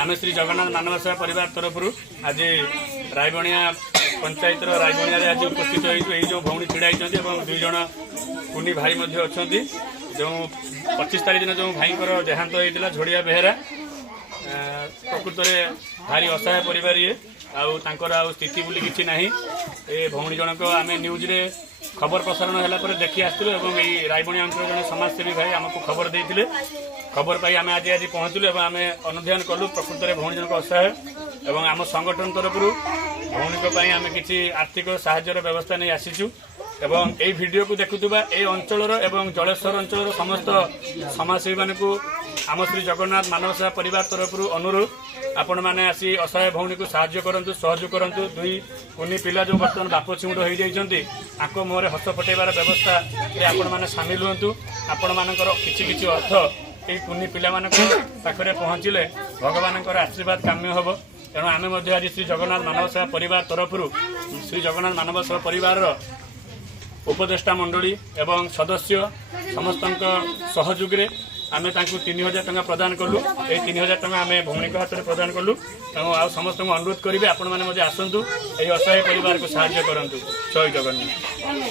आम श्री जगन्नाथ मानव सेवा परिवार तरफ आज रायबणिया पंचायत रायबणिया आज उपस्थित हो जो भौणी ढड़ा होती दुई जन कुनी भाई अच्छा जो 25 तारीख दिन जो भाई देहांत होता झोड़िया बेहेरा प्रकृत में भारी असहाय परिवार ये आउ स्थिति बोली किसी ना ए भौणी जनक आम न्यूज रे खबर प्रसारण है देखी आसलु रायबणिया अंचल जन समाजसेवी भाई आमको खबर देते खबर पाई आम आज आज पहुँचलु आम अनुध्यान कलु प्रकृत में भौणी जनक असहाय एवं आम संगठन तरफ भौणी आम किसी आर्थिक साहाय्यर व्यवस्था नहीं आसीचु एवं यही वीडियो को देखुवा ए अंचल एवं जलेश्वर अंचल समस्त समाजसेवी मानक आम श्री जगन्नाथ मानव सेवा परिवार तरफ अनुरोध आपण मैंने आसी असहाय भौणी को साहाय्य करंतु सहयोग करंतु दुई कुनी पिला जो बर्तमान बाप चिमुड हो जाइछन्ती आको मुहरे हस फटेबार व्यवस्था आपण मैंने सामिल हुंतु आपण मानकर किछि अर्थ ए कुनी पिला मानक पाखरे पहुँचले भगवान आशीर्वाद काम्य हबो तेणु आम आज श्री जगन्नाथ मानव सेवा परिवार तरफ श्री जगन्नाथ मानव सेवा परिवार उपदेष्टा मंडली एवं सदस्य समस्त सहयोग आम 3000 टंका प्रदान कलु। 3000 टंका आम भौणी हाथ में प्रदान कलु। तेणु समस्त अनुरोध करेंगे आपण मैंने आसतु असहाय परिवार को साहाय्य करूँ। जय जगन्नाथ।